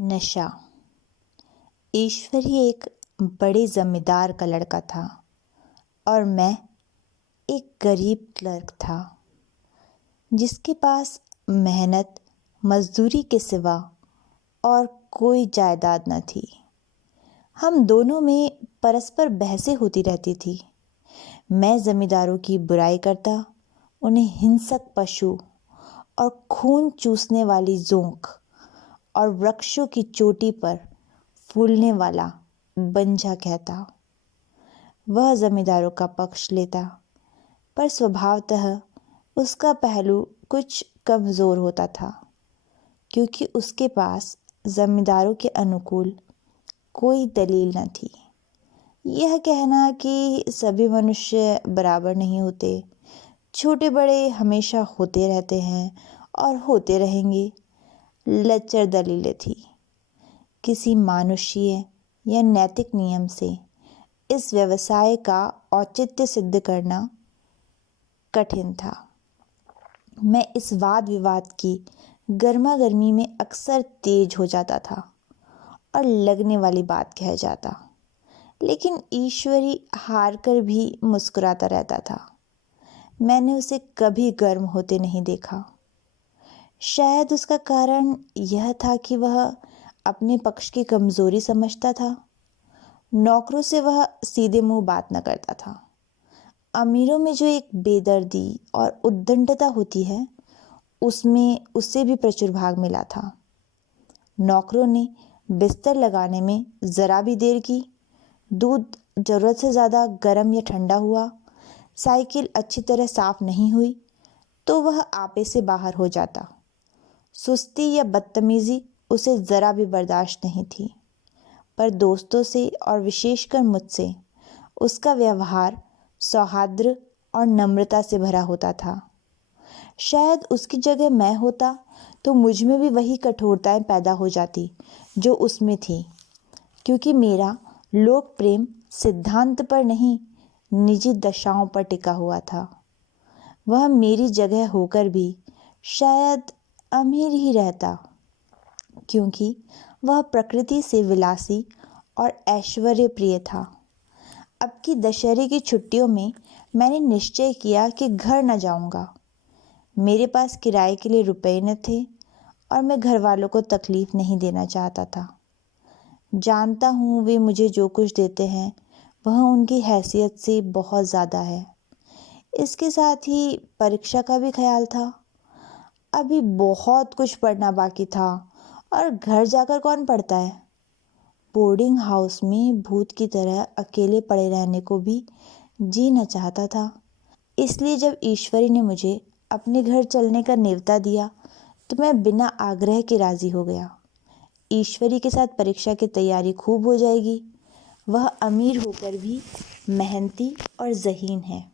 नशा। ईश्वरी एक बड़े जमींदार का लड़का था और मैं एक गरीब क्लर्क था जिसके पास मेहनत मजदूरी के सिवा और कोई जायदाद न थी। हम दोनों में परस्पर बहसें होती रहती थी। मैं जमींदारों की बुराई करता, उन्हें हिंसक पशु और खून चूसने वाली जोंक और वृक्षों की चोटी पर फूलने वाला बंझा कहता। वह जमींदारों का पक्ष लेता, पर स्वभावतः उसका पहलू कुछ कमज़ोर होता था, क्योंकि उसके पास जमींदारों के अनुकूल कोई दलील न थी। यह कहना कि सभी मनुष्य बराबर नहीं होते, छोटे बड़े हमेशा होते रहते हैं और होते रहेंगे, लच्चर दलीलें थी। किसी मानुषीय या नैतिक नियम से इस व्यवसाय का औचित्य सिद्ध करना कठिन था। मैं इस वाद विवाद की गर्मा गर्मी में अक्सर तेज हो जाता था और लगने वाली बात कह जाता, लेकिन ईश्वरी हार कर भी मुस्कुराता रहता था। मैंने उसे कभी गर्म होते नहीं देखा। शायद उसका कारण यह था कि वह अपने पक्ष की कमजोरी समझता था। नौकरों से वह सीधे मुंह बात न करता था। अमीरों में जो एक बेदर्दी और उद्दंडता होती है, उसमें उससे भी प्रचुर भाग मिला था। नौकरों ने बिस्तर लगाने में जरा भी देर की, दूध जरूरत से ज़्यादा गर्म या ठंडा हुआ, साइकिल अच्छी तरह साफ नहीं हुई तो वह आपे से बाहर हो जाता। सुस्ती या बदतमीजी उसे ज़रा भी बर्दाश्त नहीं थी, पर दोस्तों से और विशेषकर मुझसे उसका व्यवहार सौहार्द और नम्रता से भरा होता था। शायद उसकी जगह मैं होता तो मुझ में भी वही कठोरताएं पैदा हो जाती जो उसमें थी, क्योंकि मेरा लोक प्रेम सिद्धांत पर नहीं, निजी दशाओं पर टिका हुआ था। वह मेरी जगह होकर भी शायद अमीर ही रहता, क्योंकि वह प्रकृति से विलासी और ऐश्वर्य प्रिय था। अब की दशहरे की छुट्टियों में मैंने निश्चय किया कि घर न जाऊंगा। मेरे पास किराए के लिए रुपए न थे और मैं घर वालों को तकलीफ नहीं देना चाहता था। जानता हूँ वे मुझे जो कुछ देते हैं वह उनकी हैसियत से बहुत ज़्यादा है। इसके साथ ही परीक्षा का भी ख्याल था। अभी बहुत कुछ पढ़ना बाकी था और घर जाकर कौन पढ़ता है। बोर्डिंग हाउस में भूत की तरह अकेले पड़े रहने को भी जी न चाहता था। इसलिए जब ईश्वरी ने मुझे अपने घर चलने का न्योता दिया तो मैं बिना आग्रह के राजी हो गया। ईश्वरी के साथ परीक्षा की तैयारी खूब हो जाएगी। वह अमीर होकर भी मेहनती और ज़हीन है।